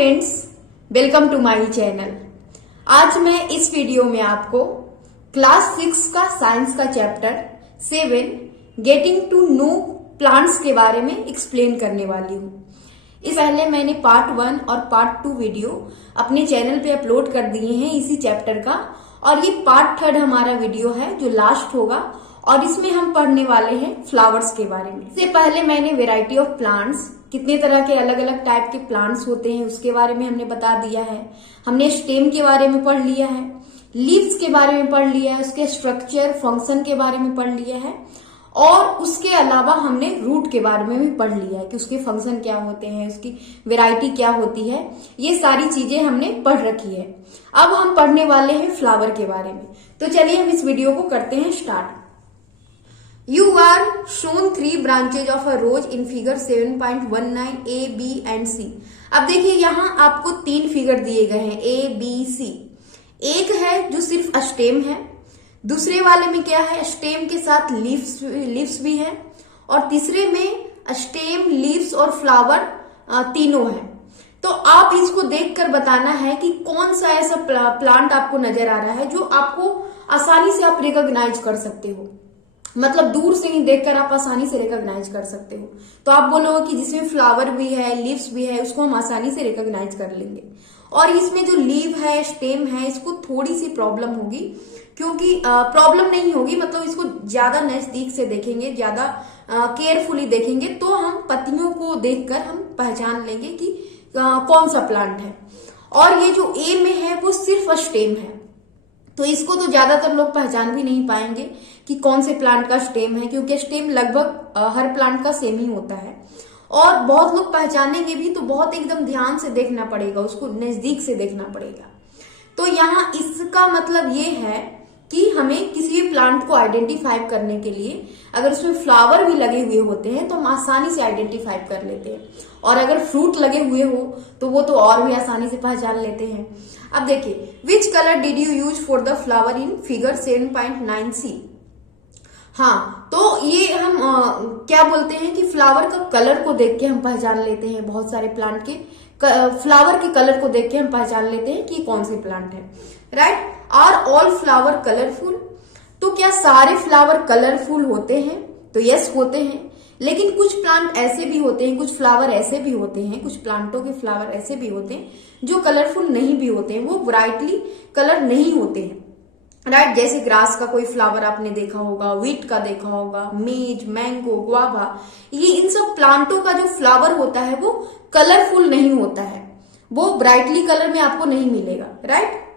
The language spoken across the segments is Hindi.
Friends, welcome to my channel. आज मैं इस वीडियो में आपको क्लास 6 का साइंस का chapter 7 getting to know plants के बारे में एक्सप्लेन करने वाली हूँ। इस पहले मैंने पार्ट 1 और पार्ट 2 वीडियो अपने चैनल पे अपलोड कर दिए हैं इसी चैप्टर का, और ये पार्ट 3 हमारा वीडियो है जो लास्ट होगा, और इसमें हम पढ़ने वाले हैं फ्लावर्स के बारे में। इससे पहले मैंने वेराइटी ऑफ प्लांट्स, कितने तरह के अलग अलग टाइप के प्लांट्स होते हैं उसके बारे में हमने बता दिया है। हमने स्टेम के बारे में पढ़ लिया है, लीव्स के बारे में पढ़ लिया है, उसके स्ट्रक्चर फंक्शन के बारे में पढ़ लिया है, और उसके अलावा हमने रूट के बारे में भी पढ़ लिया है कि उसके फंक्शन क्या होते हैं, उसकी वेराइटी क्या होती है। ये सारी चीजें हमने पढ़ रखी है। अब हम पढ़ने वाले हैं फ्लावर के बारे में। तो चलिए हम इस वीडियो को करते हैं start. You are shown 3 branches of a rose in figure 7.19 A, B and C। अब देखिए यहाँ आपको 3 फिगर दिए गए हैं A, B, C। एक है जो सिर्फ स्टेम है, दूसरे वाले में क्या है, स्टेम के साथ लीव्स भी है, और तीसरे में स्टेम, लीव्स और फ्लावर तीनों है। तो आप इसको देखकर बताना है कि कौन सा ऐसा प्लांट आपको नजर आ रहा है जो आपको आसानी से आप रिकॉग्नाइज कर सकते हो, मतलब दूर से ही देखकर आप आसानी से रिकॉग्नाइज कर सकते हो। तो आप बोलोगे कि जिसमें फ्लावर भी है, लीव्स भी है, उसको हम आसानी से रिकॉग्नाइज कर लेंगे। और इसमें जो लीव है, स्टेम है, इसको थोड़ी सी प्रॉब्लम होगी, क्योंकि प्रॉब्लम नहीं होगी, मतलब इसको ज्यादा नजदीक से देखेंगे, ज्यादा केयरफुली देखेंगे तो हम पत्तियों को देखकर हम पहचान लेंगे कि कौन सा प्लांट है। और ये जो ए में है वो सिर्फ स्टेम है, तो इसको तो ज्यादातर लोग पहचान भी नहीं पाएंगे कि कौन से प्लांट का स्टेम है, क्योंकि स्टेम लगभग हर प्लांट का सेम ही होता है। और बहुत लोग पहचानेंगे भी तो बहुत एकदम ध्यान से देखना पड़ेगा, उसको नजदीक से देखना पड़ेगा। तो यहाँ इसका मतलब ये है कि हमें किसी भी प्लांट को आइडेंटिफाई करने के लिए अगर उसमें फ्लावर भी लगे हुए होते हैं तो हम आसानी से आइडेंटिफाई कर लेते हैं, और अगर फ्रूट लगे हुए हो तो वो तो और भी आसानी से पहचान लेते हैं। अब देखिए, which colour did you use for the flower in figure 7.9 C। हाँ, तो ये हम क्या बोलते हैं कि फ्लावर का कलर को देख के हम पहचान लेते हैं। बहुत सारे प्लांट के फ्लावर के कलर को देख के हम पहचान लेते हैं कि कौन से प्लांट है। Right. Are all flower colourful. तो क्या सारे फ्लावर कलरफुल होते हैं? तो यस होते हैं, लेकिन कुछ प्लांट ऐसे भी होते हैं, कुछ फ्लावर ऐसे भी होते हैं, कुछ प्लांटों के फ्लावर ऐसे भी होते हैं जो कलरफुल नहीं भी होते हैं, वो ब्राइटली कलर नहीं होते हैं। राइट। जैसे ग्रास का कोई फ्लावर आपने देखा होगा, वीट का देखा होगा, मेज, मैंगो, गुआवा, ये इन सब प्लांटों का जो फ्लावर होता है वो कलरफुल नहीं होता है, वो ब्राइटली कलर में आपको नहीं मिलेगा। राइट।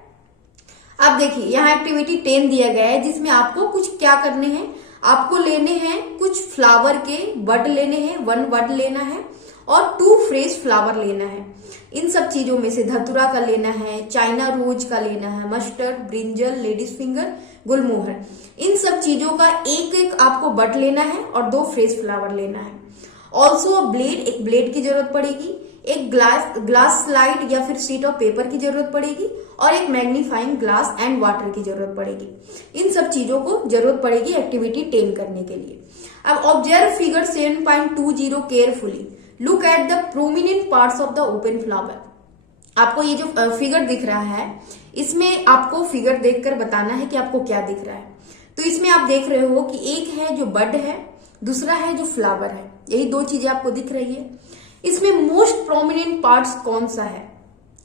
अब देखिए यहाँ एक्टिविटी 10 दिया गया है, जिसमें आपको कुछ क्या करने हैं, आपको लेने हैं कुछ फ्लावर के बड लेने हैं, 1 बड लेना है और 2 फ्रेश फ्लावर लेना है। इन सब चीजों में से धतूरा का लेना है, चाइना रोज का लेना है, मस्टर्ड, ब्रिंजल, लेडीज फिंगर, गुलमोहर, इन सब चीजों का एक एक आपको बड लेना है और 2 फ्रेश फ्लावर लेना है। ऑल्सो ब्लेड, एक ब्लेड की जरूरत पड़ेगी, एक ग्लास स्लाइड या फिर शीट ऑफ पेपर की जरूरत पड़ेगी, और एक मैग्नीफाइंग ग्लास एंड वाटर की जरूरत पड़ेगी। इन सब चीजों को जरूरत पड़ेगी एक्टिविटी 10 करने के लिए। अब observe figure 7.20 carefully, look at the prominent parts of the open flower. आपको ये जो फिगर दिख रहा है, इसमें आपको फिगर देखकर बताना है कि आपको क्या दिख रहा है। तो इसमें आप देख रहे हो कि एक है जो बड है, दूसरा है जो फ्लावर है, यही 2 चीजें आपको दिख रही है। इसमें मोस्ट प्रोमिनेंट पार्ट्स कौन सा है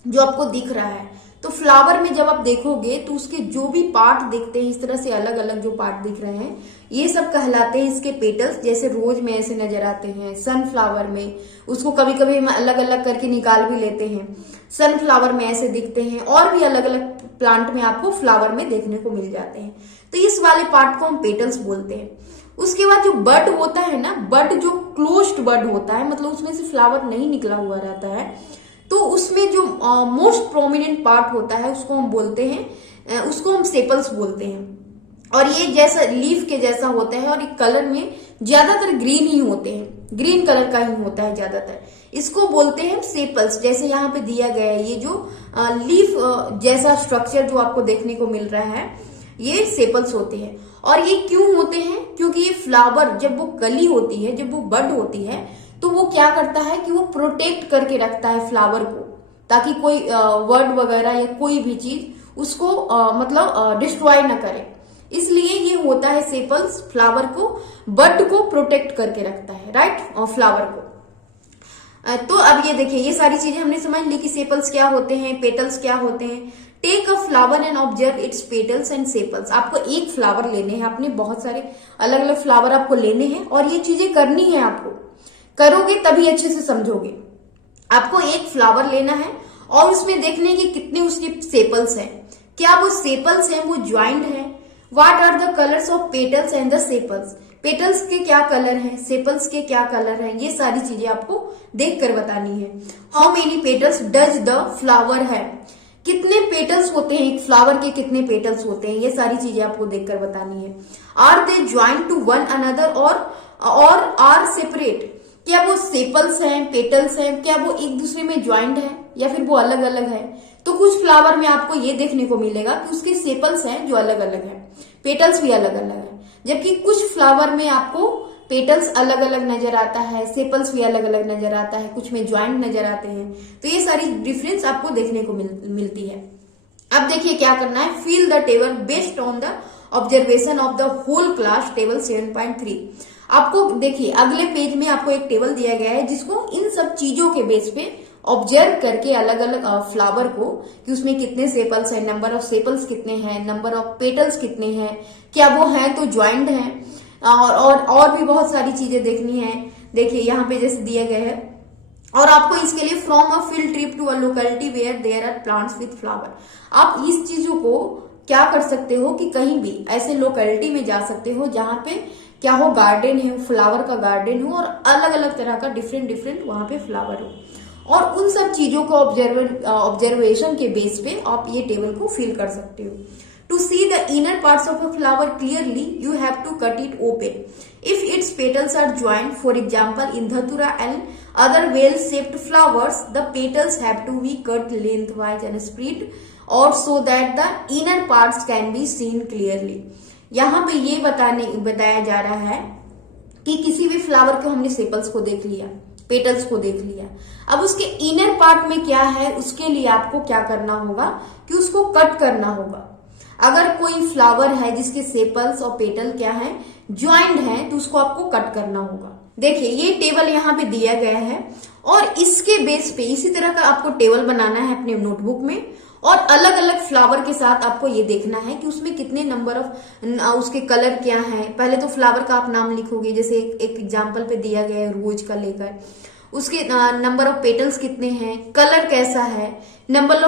जो आपको दिख रहा है? तो फ्लावर में जब आप देखोगे तो उसके जो भी पार्ट दिखते हैं, इस तरह से अलग अलग जो पार्ट दिख रहे हैं, ये सब कहलाते हैं इसके पेटल्स। जैसे रोज में ऐसे नजर आते हैं, सनफ्लावर में उसको कभी कभी हम अलग अलग करके निकाल भी लेते हैं, सनफ्लावर में ऐसे दिखते हैं, और भी अलग अलग प्लांट में आपको फ्लावर में देखने को मिल जाते हैं। तो इस वाले पार्ट को हम पेटल्स बोलते हैं। उसके बाद जो बड होता है ना, बड जो क्लोज्ड बड होता है, मतलब उसमें से फ्लावर नहीं निकला हुआ रहता है, तो उसमें जो मोस्ट प्रोमिनेंट पार्ट होता है उसको हम बोलते हैं, उसको हम सेपल्स बोलते हैं। और ये जैसा लीफ के जैसा होता है, और एक कलर में ज्यादातर ग्रीन ही होते हैं, ग्रीन कलर का ही होता है ज्यादातर, इसको बोलते हैं सेपल्स। जैसे यहाँ पे दिया गया है, ये जो लीफ जैसा स्ट्रक्चर जो आपको देखने को मिल रहा है, ये सेपल्स होते हैं। और ये क्यों होते हैं? क्योंकि ये फ्लावर जब वो कली होती है, जब वो बड होती है, तो वो क्या करता है कि वो प्रोटेक्ट करके रखता है फ्लावर को, ताकि कोई वर्ड वगैरह या कोई भी चीज उसको मतलब डिस्ट्रॉय ना करे। इसलिए ये होता है सेपल्स फ्लावर को, बड को प्रोटेक्ट करके रखता है, राइट, और फ्लावर को। तो अब ये देखिए, ये सारी चीजें हमने समझ ली कि सेपल्स क्या होते हैं, पेटल्स क्या होते हैं। Take a flower and observe its petals and sepals. आपको एक फ्लावर लेने हैं, आपने बहुत सारे अलग अलग फ्लावर आपको लेने हैं और ये चीजें करनी है आपको, करोगे तभी अच्छे से समझोगे। आपको एक फ्लावर लेना है और उसमें देखने कि कितने उसके सेपल्स हैं, क्या वो सेपल्स हैं वो ज्वाइंट है। What are the colours of petals and the sepals, petals के क्या कलर हैं, सेपल्स के क्या कलर हैं, ये सारी चीजें आपको देखकर बतानी है। How many petals does the flower है, कितने पेटल्स होते हैं एक फ्लावर के, कितने पेटल्स होते हैं, ये सारी चीजें आपको देखकर बतानी है। Are they joint to one another और आर सेपरेट, क्या वो सेपल्स हैं, पेटल्स हैं, क्या वो एक दूसरे में ज्वाइंट है या फिर वो अलग अलग है। तो कुछ फ्लावर में आपको ये देखने को मिलेगा कि उसके सेपल्स हैं जो अलग अलग है, पेटल्स भी अलग अलग है, जबकि कुछ फ्लावर में आपको पेटल्स अलग अलग नजर आता है, सेपल्स भी अलग अलग नजर आता है, कुछ में ज्वाइंट नजर आते हैं। तो ये सारी डिफरेंस आपको देखने को मिलती है। अब देखिए क्या करना है, fill the table based on the observation of the whole class, table 7.3। आपको देखिए अगले पेज में आपको एक टेबल दिया गया है जिसको इन सब चीजों के बेस पे ऑब्जर्व करके अलग अलग फ्लावर को, कि उसमें कितने सेपल्स हैं, नंबर ऑफ सेपल्स कितने हैं, नंबर ऑफ पेटल्स कितने हैं, क्या वो हैं तो ज्वाइंट हैं, और भी बहुत सारी चीजें देखनी है। देखिए यहाँ पे जैसे दिया गया है, और आपको इसके लिए from a field trip to a locality where there are plants with flower, आप इस चीजों को क्या कर सकते हो कि कहीं भी ऐसे लोकेलिटी में जा सकते हो जहां पे क्या हो, गार्डन है, फ्लावर का गार्डन हो और अलग अलग तरह का डिफरेंट वहां पे फ्लावर हो, और उन सब चीजों को ऑब्जर्वेशन के बेस पे आप ये टेबल को फिल कर सकते हो। To see the inner parts of a flower clearly, you have to cut it open. If its petals are joined, for example, in Dhatura and other well-shaped flowers, the petals have to be cut lengthwise and spread, or so that the inner parts can be seen clearly. यहाँ पे ये बताया जा रहा है कि किसी भी फ्लावर को हमने सेपल्स को देख लिया, पेटल्स को देख लिया, अब उसके इनर पार्ट में क्या है, उसके लिए आपको क्या करना होगा कि उसको कट करना होगा। अगर कोई फ्लावर है जिसके सेपल्स और पेटल क्या है, ज्वाइंट है, तो उसको आपको कट करना होगा। देखिए ये टेबल यहाँ पे दिया गया है और इसके बेस पे इसी तरह का आपको टेबल बनाना है अपने नोटबुक में, और अलग अलग फ्लावर के साथ आपको ये देखना है कि उसमें कितने नंबर ऑफ उसके कलर क्या है। पहले तो फ्लावर का आप नाम लिखोगे, जैसे एक एग्जाम्पल पे दिया गया है रोज का लेकर, उसके नंबर ऑफ पेटल्स कितने हैं, कलर कैसा है, नंबर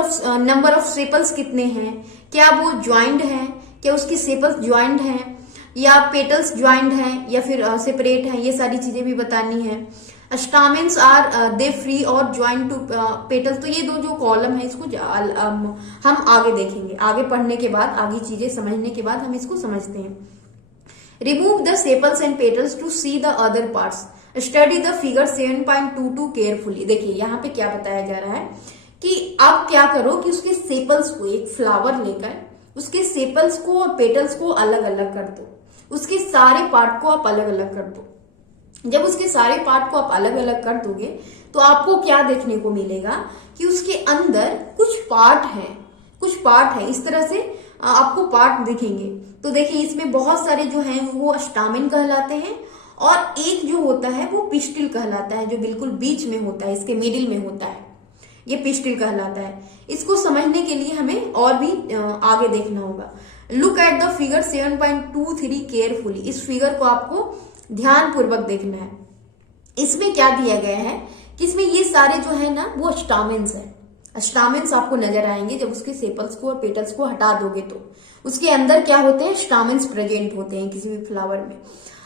ऑफ सेपल्स कितने हैं, क्या वो ज्वाइंट है, क्या उसकी सेपल्स ज्वाइंट हैं या पेटल्स ज्वाइंट हैं या फिर सेपरेट हैं, ये सारी चीजें भी बतानी है। स्टामेन्स आर दे फ्री और ज्वाइंट टू पेटल्स, तो ये दो जो कॉलम है इसको हम आगे देखेंगे, आगे पढ़ने के बाद, आगे चीजें समझने के बाद हम इसको समझते हैं। Remove the sepals and petals to see the other parts, study the figure 7.22 carefully. देखिए यहाँ पे क्या बताया जा रहा है कि आप क्या करो कि उसके सेपल्स को, एक फ्लावर लेकर उसके सेपल्स को और पेटल्स को अलग अलग कर दो, उसके सारे पार्ट को आप अलग अलग कर दो। जब उसके सारे पार्ट को आप अलग अलग कर दोगे तो आपको क्या देखने को मिलेगा कि उसके अंदर कुछ पार्ट है, इस तरह से आपको पार्ट दिखेंगे। तो देखिए इसमें बहुत सारे जो हैं वो स्टामेन कहलाते हैं, और एक जो होता है वो पिस्टिल कहलाता है, जो बिल्कुल बीच में होता है, इसके मिडिल में होता है, ये पिस्टिल कहलाता है। इसको समझने के लिए हमें और भी आगे देखना होगा। Look at the figure 7.23 carefully, इस फिगर को आपको ध्यान पूर्वक देखना है। इसमें क्या दिया गया है कि इसमें ये सारे जो है ना वो स्टामेन्स है। स्टामेन्स आपको नजर आएंगे जब उसके सेपल्स को और पेटल्स को हटा दोगे तो उसके अंदर क्या होते हैं, स्टामेन्स प्रेजेंट होते हैं किसी भी फ्लावर में।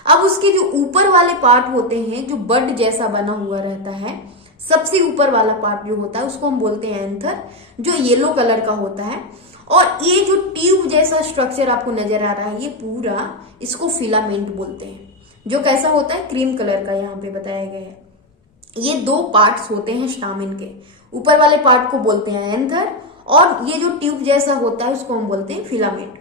अब उसके जो ऊपर वाले पार्ट होते हैं, जो बड जैसा बना हुआ रहता है, सबसे ऊपर वाला पार्ट जो होता है उसको हम बोलते हैं एंथर, जो येलो कलर का होता है। और ये जो ट्यूब जैसा स्ट्रक्चर आपको नजर आ रहा है, ये पूरा इसको फिलामेंट बोलते हैं, जो कैसा होता है, क्रीम कलर का यहाँ पे बताया गया है। ये दो पार्ट्स होते हैं स्टामेन के, ऊपर वाले पार्ट को बोलते हैं एंथर और ये जो ट्यूब जैसा होता है उसको हम बोलते हैं फिलामेंट।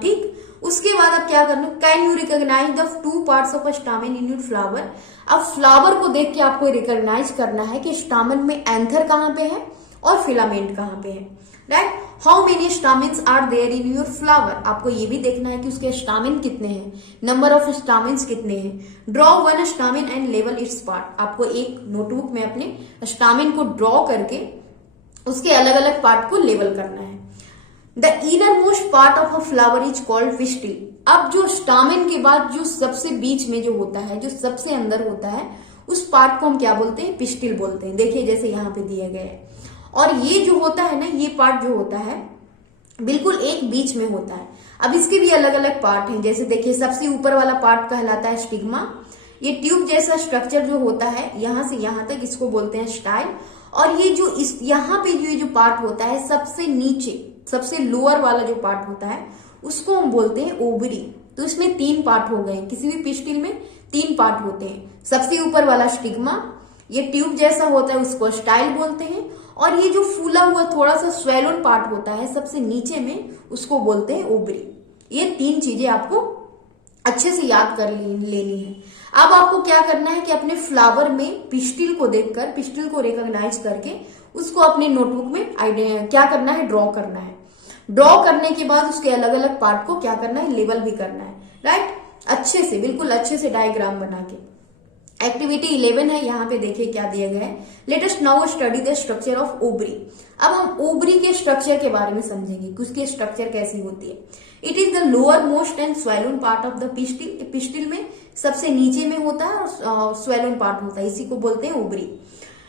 ठीक, उसके बाद आप क्या करना, can you recognise the two parts of a stamen in your flower. अब फ्लावर को देख के आपको रिकॉग्नाइज करना है कि स्टामेन में एंथर कहाँ पे है और फिलामेंट कहाँ पे है, right. How many stamens are there in your flower, आपको ये भी देखना है कि उसके स्टामेन कितने हैं, नंबर ऑफ स्टामेन्स कितने हैं। Draw one stamen and label it's part, आपको एक नोटबुक में अपने स्टामेन को ड्रॉ करके उसके अलग अलग पार्ट को लेबल करना है। The inner most part of a flower is called pistil. अब जो स्टामेन के बाद जो सबसे बीच में जो होता है, जो सबसे अंदर होता है, उस पार्ट को हम क्या बोलते हैं, पिस्टिल बोलते हैं। देखिए जैसे यहाँ पे दिया गया है, और ये जो होता है ना, ये पार्ट जो होता है बिल्कुल एक बीच में होता है। अब इसके भी अलग अलग पार्ट हैं, जैसे देखिए सबसे ऊपर वाला पार्ट कहलाता है स्टिग्मा। ये ट्यूब जैसा स्ट्रक्चर जो होता है यहां से यहां तक, इसको बोलते हैं स्टाइल। और ये जो इस यहाँ पे जो पार्ट होता है सबसे नीचे, सबसे लोअर वाला जो पार्ट होता है उसको हम बोलते हैं ओवरी। तो इसमें 3 पार्ट हो गए, किसी भी पिस्टिल में 3 पार्ट होते हैं। सबसे ऊपर वाला स्टिग्मा, ये ट्यूब जैसा होता है उसको स्टाइल बोलते हैं, और ये जो फूला हुआ थोड़ा सा स्वेलोन पार्ट होता है सबसे नीचे में, उसको बोलते हैं ओवरी। ये 3 चीजें आपको अच्छे से याद कर लेनी है। अब आपको क्या करना है कि अपने फ्लावर में पिस्टिल को देखकर, पिस्टिल को रिकॉग्नाइज करके उसको अपने नोटबुक में क्या करना है, ड्रॉ करना है। ड्रॉ करने के बाद उसके अलग अलग पार्ट को क्या करना है, लेबल भी करना है, राइट। अच्छे से, बिल्कुल अच्छे से डायग्राम बना के। एक्टिविटी 11 है, यहाँ पे देखिए क्या दिया गया है। Let us now study the structure of ovary. अब हम ओवरी के स्ट्रक्चर के बारे में समझेंगे कि उसकी स्ट्रक्चर कैसी होती है। It is the lowermost end swollen part of the pistil. Pistil में सबसे नीचे में होता है और स्वेलोन पार्ट होता है, इसी को बोलते हैं ovary.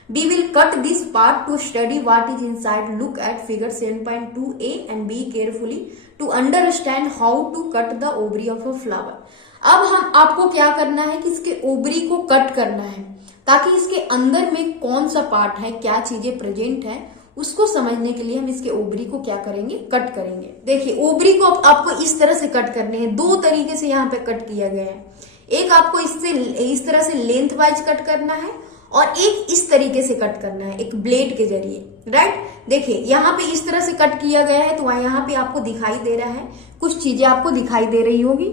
We will cut this part to study what is inside. Look at figure 7.2a and be carefully to understand how to cut the ovary of a flower. अब हम आपको क्या करना है कि इसके ओवरी को कट करना है, ताकि इसके अंदर में कौन सा पार्ट है, क्या चीजें प्रेजेंट है, उसको समझने के लिए हम इसके ओवरी को क्या करेंगे, कट करेंगे। देखिए ओवरी को आपको इस तरह से कट करने हैं, 2 तरीके से यहाँ पे कट किया गया है। एक आपको इस तरह से लेंथ वाइज कट करना है, और एक इस तरीके से कट करना है, एक ब्लेड के जरिए, राइट। देखिए यहाँ पे इस तरह से कट किया गया है, तो यहाँ पे आपको दिखाई दे रहा है, कुछ चीजें आपको दिखाई दे रही होगी,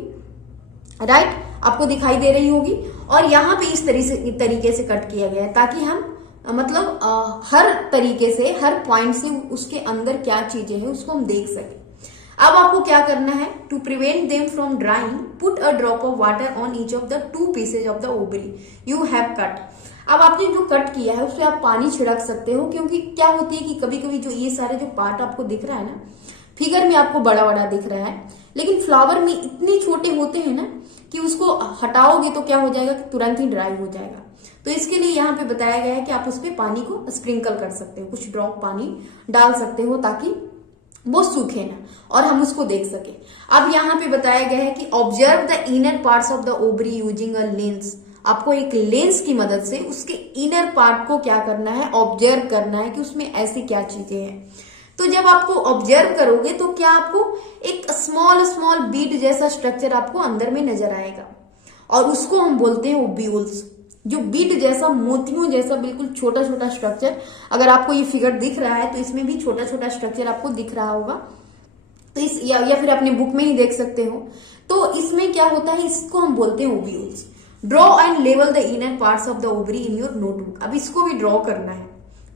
राइट, आपको दिखाई दे रही होगी। और यहाँ पे इस तरीके से कट किया गया है, ताकि हम मतलब हर तरीके से, हर पॉइंट से उसके अंदर क्या चीजें हैं उसको हम देख सके। अब आपको क्या करना है, to prevent them from drying put a drop of water on each of the 2 pieces of the ovary you have cut. अब आपने जो कट किया है उस पर आप पानी छिड़क सकते हो, क्योंकि क्या होती है कि कभी कभी जो ये सारे जो पार्ट आपको दिख रहा है ना, फिगर में आपको बड़ा बड़ा दिख रहा है, लेकिन फ्लावर में इतने छोटे होते हैं ना कि उसको हटाओगे तो क्या हो जाएगा कि तुरंत ही ड्राई हो जाएगा। तो इसके लिए यहाँ पे बताया गया है कि आप उस पर पानी को स्प्रिंकल कर सकते हो, कुछ ड्रॉप पानी डाल सकते हो, ताकि वो सूखे ना और हम उसको देख सके। अब यहाँ पे बताया गया है कि observe the inner parts of the ovary using a lens. आपको एक लेंस की मदद से उसके इनर पार्ट को क्या करना है, ऑब्जर्व करना है कि उसमें ऐसी क्या चीजें हैं। तो जब आपको ऑब्जर्व करोगे तो क्या आपको एक स्मॉल बीड जैसा स्ट्रक्चर आपको अंदर में नजर आएगा, और उसको हम बोलते हैं ओब्यूल्स। जो बीड जैसा, मोतियों जैसा बिल्कुल छोटा छोटा स्ट्रक्चर, अगर आपको ये फिगर दिख रहा है तो इसमें भी छोटा छोटा स्ट्रक्चर आपको दिख रहा होगा, तो इस या फिर अपने बुक में ही देख सकते हो। तो इसमें क्या होता है, इसको हम बोलते हैं ovules. Draw and level the inner parts of the ovary in your notebook. अब इसको भी ड्रॉ करना है,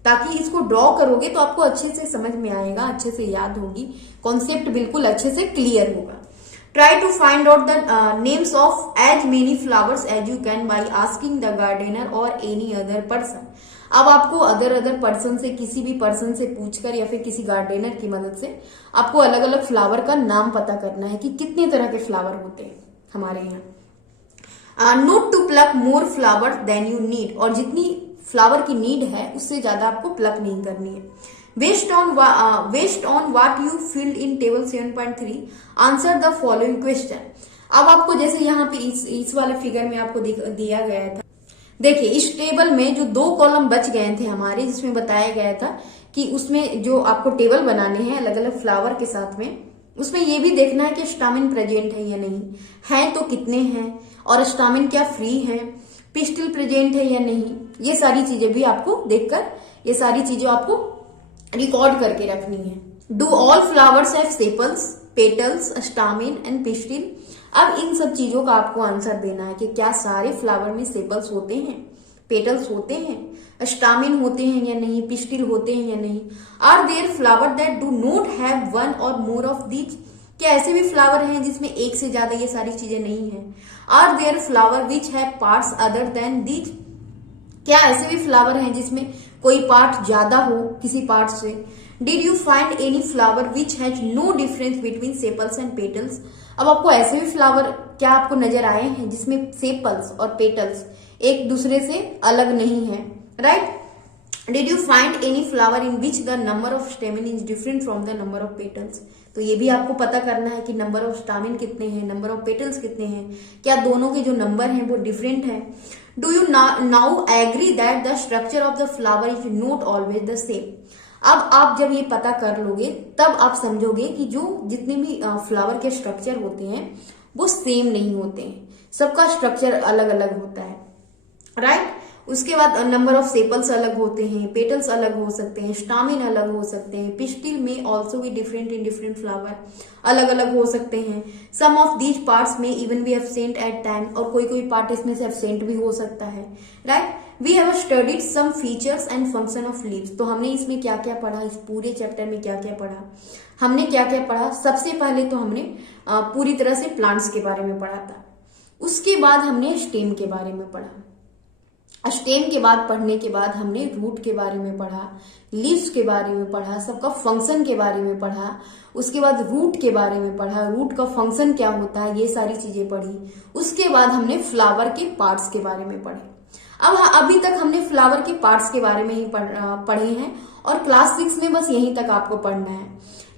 ताकि इसको ड्रॉ करोगे तो आपको अच्छे से समझ में आएगा, अच्छे से याद होगी, कॉन्सेप्ट बिल्कुल अच्छे से क्लियर होगा। Try to find out the names of as many flowers as you can by asking the gardener or any other person. अब आपको अदर पर्सन से, किसी भी पर्सन से पूछकर या फिर किसी गार्डनर की मदद से आपको अलग अलग फ्लावर का नाम पता करना है कि कितने तरह के फ्लावर होते हैं हमारे यहाँ। Not to pluck more flower than you need. और जितनी फ्लावर की नीड है उससे ज्यादा आपको प्लक नहीं करनी है। Based on what you filled in table 7.3 answer the following question. अब आपको जैसे यहाँ पे इस वाले फिगर में आपको दिया गया था, देखिए इस टेबल में जो 2 कॉलम बच गए थे हमारे, जिसमें बताया गया था कि उसमें जो आपको टेबल बनाने हैं अलग अलग फ्लावर के साथ में, उसमें ये भी देखना है कि स्टामिन प्रेजेंट है या नहीं है, तो कितने हैं, और स्टामिन क्या फ्री है, पिस्टिल प्रेजेंट है या नहीं। ये सारी चीजें भी आपको देखकर, ये सारी चीजें आपको रिकॉर्ड करके रखनी है। Do all flowers have sepals. Petals, stamen and pistil. अब इन सब चीजों का आपको आंसर देना है कि क्या सारे फ्लावर में सेपल्स होते हैं, पेटल्स होते हैं, स्टामेन होते हैं या नहीं, पिस्टिल होते हैं या नहीं। Are there flower that do not have one or more of these, क्या ऐसे भी फ्लावर हैं जिसमें एक से ज्यादा ये सारी चीजें नहीं है। Are there flower which have parts other than these, क्या ऐसे भी फ्लावर हैं जिसमें कोई पार्ट ज्यादा हो किसी पार्ट से। Did you find any flower which has no difference between sepals and petals, अब आपको ऐसे भी फ्लावर क्या आपको नजर आए हैं जिसमें सेपल्स और पेटल्स एक दूसरे से अलग नहीं है, right. Did you find any flower in which the number of stamen is different from the number of petals, तो ये भी आपको पता करना है कि नंबर ऑफ स्टामिन कितने हैं, नंबर ऑफ पेटल्स कितने हैं, क्या दोनों के जो नंबर हैं वो डिफरेंट है। Do you now agree that the structure of the flower is not always the same, अब आप जब ये पता कर लोगे तब आप समझोगे कि जो जितने भी फ्लावर के स्ट्रक्चर होते हैं वो सेम नहीं होते हैं, सबका स्ट्रक्चर अलग अलग होता है, राइट। उसके बाद नंबर ऑफ सेपल्स अलग होते हैं, पेटल्स अलग हो सकते हैं, स्टामिन अलग हो सकते हैं, पिस्टिल में ऑल्सो भी डिफरेंट इन डिफरेंट फ्लावर, अलग अलग हो सकते हैं। Some of these parts may even be absent at time, और कोई कोई पार्ट इसमें से एब्सेंट भी हो सकता है, right. We have studied some features and function of leaves, तो हमने इसमें क्या क्या पढ़ा, इस पूरे चैप्टर में क्या क्या पढ़ा, हमने क्या क्या पढ़ा। सबसे पहले तो हमने पूरी तरह से प्लांट्स के बारे में पढ़ा था, उसके बाद हमने स्टेम के बारे में पढ़ा, स्टेम के बाद पढ़ने के बाद हमने रूट के बारे में पढ़ा, लीव्स के बारे में पढ़ा, सबका फंक्शन के बारे में पढ़ा, उसके बाद रूट के बारे में पढ़ा, रूट का फंक्शन क्या होता है, ये सारी चीजें पढ़ी। उसके बाद हमने फ्लावर के पार्ट्स के बारे में पढ़े। अब अभी तक हमने फ्लावर के पार्ट्स के बारे में ही पढ़े हैं और क्लास 6 में बस यहीं तक आपको पढ़ना है,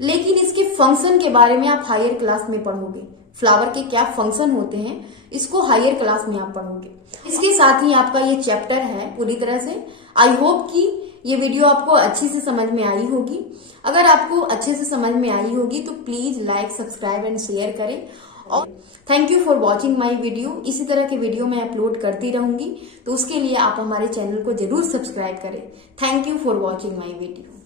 लेकिन इसके फंक्शन के बारे में आप हायर क्लास में पढ़ोगे, फ्लावर के क्या फंक्शन होते हैं इसको हायर क्लास में आप पढ़ोगे। इसके साथ ही आपका ये चैप्टर है पूरी तरह से। आई होप कि ये वीडियो आपको अच्छी से समझ में आई होगी। अगर आपको अच्छे से समझ में आई होगी तो please like, subscribe and share करें। और thank you for watching my video. इसी तरह के वीडियो मैं अपलोड करती रहूंगी, तो उसके लिए आप हमारे चैनल को जरूर सब्सक्राइब करें। Thank you for watching my video.